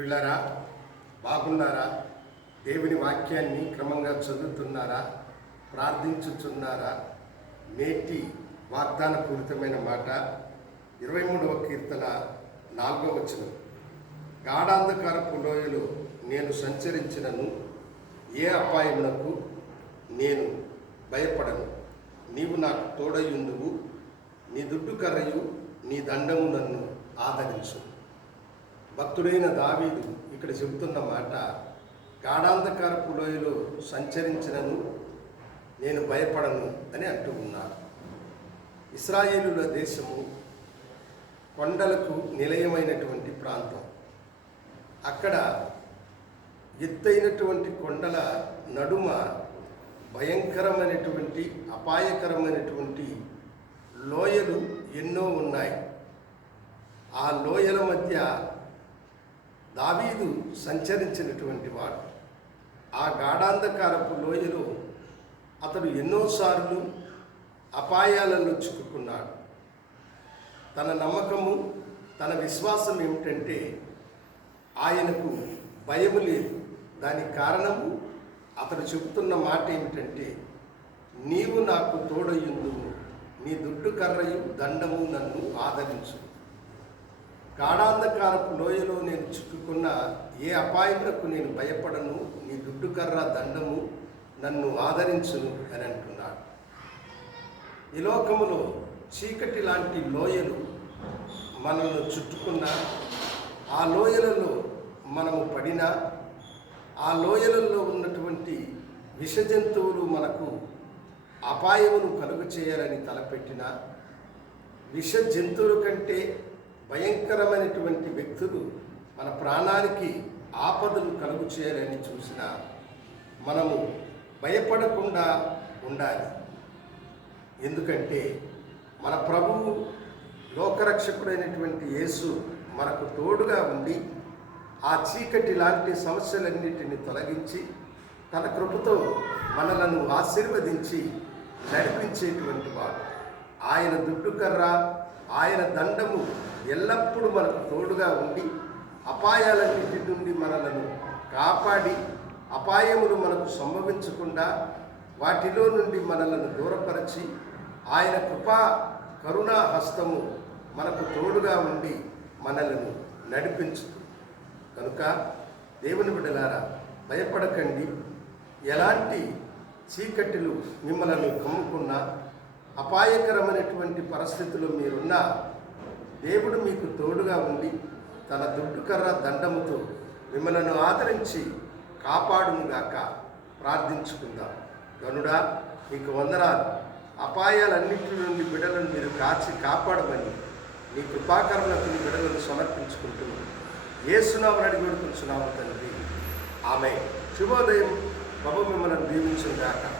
పిల్లరా బాగున్నారా? దేవుని వాక్యాన్ని క్రమంగా చదువుతున్నారా? ప్రార్థించుచున్నారా? నేటి వాగ్దానపూరితమైన మాట ఇరవై మూడవ కీర్తన నాలుగవ వచనం. గాఢాంధకారపు లోయలో నేను సంచరించినను ఏ అపాయమునకు నేను భయపడను. నీవు నాకు తోడయుండువు నీ దుడ్డు కర్రయు నీ దండము నన్ను ఆదరించు భక్తుడైన దావీదు ఇక్కడ చెబుతున్న మాట గాఢాంధకారపు లోయలో సంచరించినను నేను భయపడను అని అంటూ ఉన్నాను ఇస్రాయేలుల దేశము కొండలకు నిలయమైనటువంటి ప్రాంతం. అక్కడ ఎత్తైనటువంటి కొండల నడుమ భయంకరమైనటువంటి అపాయకరమైనటువంటి లోయలు ఎన్నో ఉన్నాయి. ఆ లోయల మధ్య దావీదు సంచరించినటువంటి వాడు. ఆ గాఢాంధకారపు లోయలో అతడు ఎన్నోసార్లు అపాయాలను చిక్కుకున్నాడు తన నమ్మకము తన విశ్వాసం ఏమిటంటే ఆయనకు భయము లేదు. దానికి కారణము అతడు చెబుతున్న మాట ఏమిటంటే నీవు నాకు తోడయ్యుందు నీ దుడ్డు కర్రయు దండము నన్ను ఆదరించు గాఢాంధకారపు లోయలో నేను చిక్కుకున్న ఏ అపాయములకు నేను భయపడను నీ దుడ్డు కర్ర దండము నన్ను ఆదరించును అని అంటున్నాడు. ఈ లోకములో చీకటి లాంటి లోయలు మనల్ని చుట్టుకున్న ఆ లోయలలో మనము పడినా ఆ లోయలలో ఉన్నటువంటి విష జంతువులు మనకు అపాయమును కలుగు చేయాలని తలపెట్టిన విష జంతువుల కంటే భయంకరమైనటువంటి వ్యక్తులు మన ప్రాణానికి ఆపదలు కలుగు చేయాలని చూసిన మనము భయపడకుండా ఉండాలి. ఎందుకంటే మన ప్రభువు లోకరక్షకుడైనటువంటి యేసు మనకు తోడుగా ఉండి ఆ చీకటి లాంటి సమస్యలన్నిటిని తొలగించి తన కృపతో మనలను ఆశీర్వదించి నడిపించేటువంటి వాడు. ఆయన దుడ్డుకర్ర ఆయన దండము ఎల్లప్పుడూ మనకు తోడుగా ఉండి అపాయాలన్నిటి నుండి మనలను కాపాడి అపాయములు మనకు సంభవించకుండా వాటిలో నుండి మనలను దూరపరిచి ఆయన కృపా కరుణా హస్తము మనకు తోడుగా ఉండి మనలను నడిపించుతుంది కనుక దేవుని బిడ్డలారా భయపడకండి. ఎలాంటి చీకటిలు మిమ్మలను కమ్ముకున్నా అపాయకరమైనటువంటి పరిస్థితులు మీరున్నా దేవుడు మీకు తోడుగా ఉండి తన దుడ్డుకర్ర దండముతో మిమ్మలను ఆదరించి కాపాడునుగాక ప్రార్థించుకుందాం. గనుడా మీకు వందనాలు. అపాయాలన్నింటి నుండి బిడలను మీరు కాచి కాపాడమని మీ కృపాకరణకు మీ బిడలను సమర్పించుకుంటూ ఏసునామని అడిగి వేడుకుంటున్నాము తండ్రి. ఆమె శుభోదయం. ప్రభు మిమ్మల్ని దీవించుగాక